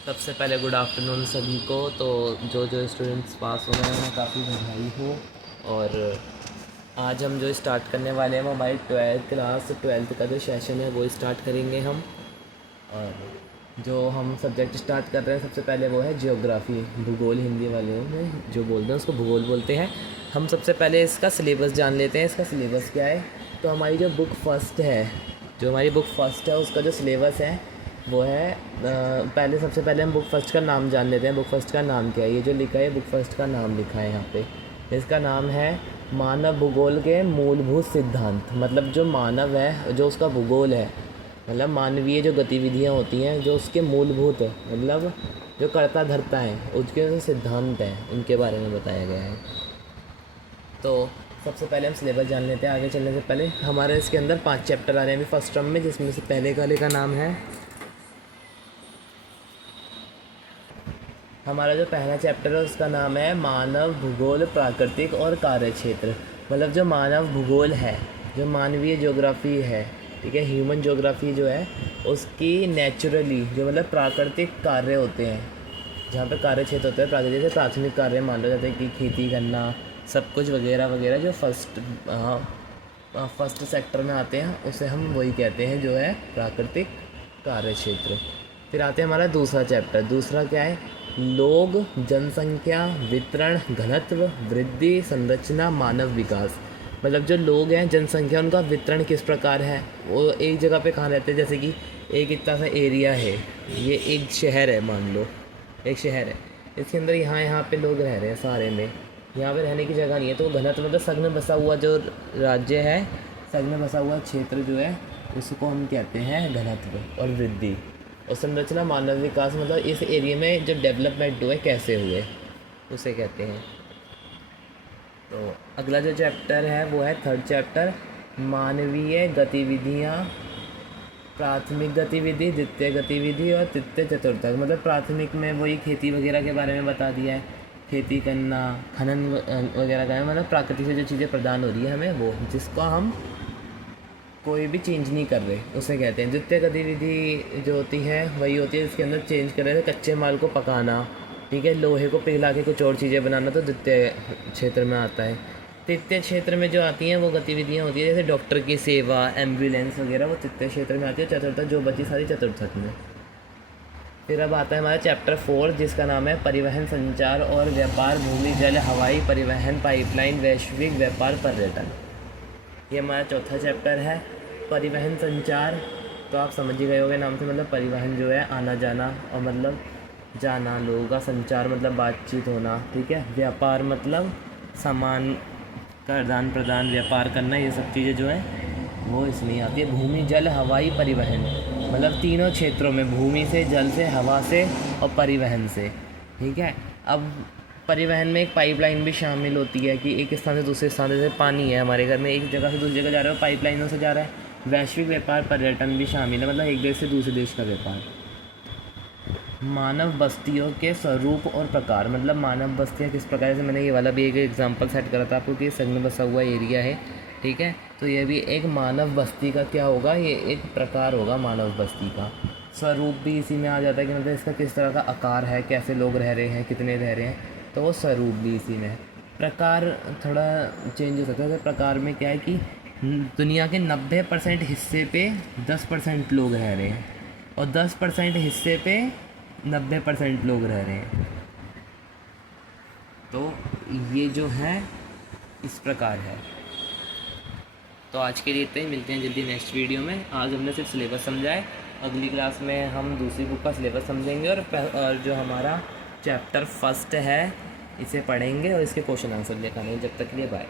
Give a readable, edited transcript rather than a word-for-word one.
सबसे पहले good afternoon सभी को। तो जो जो स्टूडेंट्स पास हो रहे हैं उन्हें काफ़ी बधाई हो। और आज हम जो स्टार्ट करने वाले हैं वो हमारी 12th का जो सेशन है वो स्टार्ट करेंगे हम। और जो हम सब्जेक्ट स्टार्ट कर रहे हैं सबसे पहले वो है जियोग्राफी, भूगोल। हिंदी वाले में जो बोलते हैं उसको भूगोल बोलते हैं। हम सबसे पहले इसका सिलेबस जान लेते हैं। इसका सिलेबस क्या है? तो हमारी जो बुक फर्स्ट है, उसका जो सिलेबस है वो है पहले सबसे पहले हम बुक फर्स्ट का नाम जान लेते हैं। बुक फर्स्ट का नाम क्या है? ये जो लिखा है बुक फर्स्ट का नाम लिखा है यहाँ पे। इसका नाम है मानव भूगोल के मूलभूत सिद्धांत। मतलब जो मानव है, जो उसका भूगोल है, मतलब मानवीय जो गतिविधियाँ होती हैं जो उसके मूलभूत, मतलब जो करता धरता है, उसके जो सिद्धांत हैं उनके बारे में बताया गया है। तो सबसे पहले हम सिलेबस जान लेते हैं। आगे चलने से पहले हमारे इसके अंदर 5 चैप्टर आ रहे हैं अभी फर्स्ट टर्म में, जिसमें से पहले वाले का नाम है, हमारा जो पहला चैप्टर है उसका नाम है मानव भूगोल, प्राकृतिक और कार्यक्षेत्र। मतलब जो मानव भूगोल है, जो मानवीय ज्योग्राफी है, ठीक है, ह्यूमन ज्योग्राफी जो है, उसकी नेचुरली जो मतलब प्राकृतिक कार्य होते हैं, जहाँ पे कार्य क्षेत्र होता है प्राकृतिक, जैसे प्राथमिक कार्य मान लो जाते हैं कि खेती करना, सब कुछ वगैरह वगैरह, जो फर्स्ट सेक्टर में आते हैं उसे हम वही कहते हैं जो है प्राकृतिक कार्य क्षेत्र। फिर आते हैं हमारा दूसरा चैप्टर। दूसरा क्या है? लोग, जनसंख्या, वितरण, घनत्व, वृद्धि, संरचना, मानव विकास। मतलब जो लोग हैं, जनसंख्या, उनका वितरण किस प्रकार है, वो एक जगह पे कहाँ रहते हैं। जैसे कि एक इतना सा एरिया है, ये एक शहर है, मान लो एक शहर है, इसके अंदर यहाँ पे लोग रह रहे हैं सारे में, यहाँ पे रहने की जगह नहीं है। तो घनत्व मतलब संग में बसा हुआ जो राज्य है, संग में बसा हुआ क्षेत्र जो है, उसको हम कहते हैं घनत्व। और वृद्धि और संरचना, मानव विकास, मतलब इस एरिया में जो डेवलपमेंट हुए कैसे हुए उसे कहते हैं। तो अगला जो चैप्टर है वो है थर्ड चैप्टर, मानवीय गतिविधियाँ, प्राथमिक गतिविधि, द्वितीय गतिविधि और तृतीय चतुर्थक। मतलब प्राथमिक में वही खेती वगैरह के बारे में बता दिया है, खेती करना, खनन वगैरह करना, मतलब प्रकृति से जो चीज़ें प्रदान हो रही है हमें, वो जिसको हम कोई भी चेंज नहीं कर रहे उसे कहते हैं। द्वितीय गतिविधि जो होती है वही होती है जिसके अंदर चेंज कर रहे हैं, कच्चे माल को पकाना, ठीक है, लोहे को पिघला के कुछ और चीज़ें बनाना, तो द्वितीय क्षेत्र में आता है। तृतीय क्षेत्र में जो आती हैं वो गतिविधियाँ होती है जैसे डॉक्टर की सेवा, एम्बुलेंस वगैरह, वो तृतीय क्षेत्र में आती है। चतुर्थक जो बची सारी चतुर्थक में। फिर अब आता है हमारा चैप्टर 4 जिसका नाम है परिवहन, संचार और व्यापार, भूमि, जल, हवाई परिवहन, पाइपलाइन, वैश्विक व्यापार, पर्यटन। ये हमारा चौथा चैप्टर है, परिवहन संचार। तो आप समझ ही गए होंगे नाम से, मतलब परिवहन जो है आना जाना, और मतलब जाना लोगों का, संचार मतलब बातचीत होना, ठीक है, व्यापार मतलब सामान का आदान प्रदान, व्यापार करना, ये सब चीज़ें जो हैं वो इसमें आती है। भूमि, जल, हवाई, परिवहन, मतलब तीनों क्षेत्रों में, भूमि से, जल से, हवा से और परिवहन से, ठीक है। अब परिवहन में एक पाइपलाइन भी शामिल होती है कि एक स्थान से दूसरे स्थान, जैसे पानी है हमारे घर में, एक जगह से दूसरी जगह जा रहा है, पाइपलाइनों से जा रहा है। वैश्विक व्यापार, पर्यटन भी शामिल है, मतलब एक देश से दूसरे देश का व्यापार। मानव बस्तियों के स्वरूप और प्रकार, मतलब मानव बस्तियाँ किस प्रकार से, मैंने ये वाला भी एक एग्जांपल सेट करा था आपको कि संग में बसा हुआ एरिया है, ठीक है। तो ये भी एक मानव बस्ती का क्या होगा, ये एक प्रकार होगा मानव बस्ती का। स्वरूप भी इसी में आ जाता है कि मतलब इसका किस तरह का आकार है, कैसे लोग रह रहे हैं, कितने रह रहे हैं, तो वो स्वरूप भी इसी में है। प्रकार थोड़ा चेंज हो सकता है। तो प्रकार में क्या है कि दुनिया के 90% हिस्से पे 10% लोग रह रहे हैं, और 10% हिस्से पे 90% लोग रह रहे हैं। तो ये जो है इस प्रकार है। तो आज के लिए इतना ही, मिलते हैं जल्दी नेक्स्ट वीडियो में। आज हमने सिर्फ सिलेबस समझा है, अगली क्लास में हम दूसरी बुक का सिलेबस समझेंगे और जो हमारा चैप्टर फर्स्ट है इसे पढ़ेंगे और इसके क्वेश्चन आंसर निकालेंगे। जब तक के लिए बाय।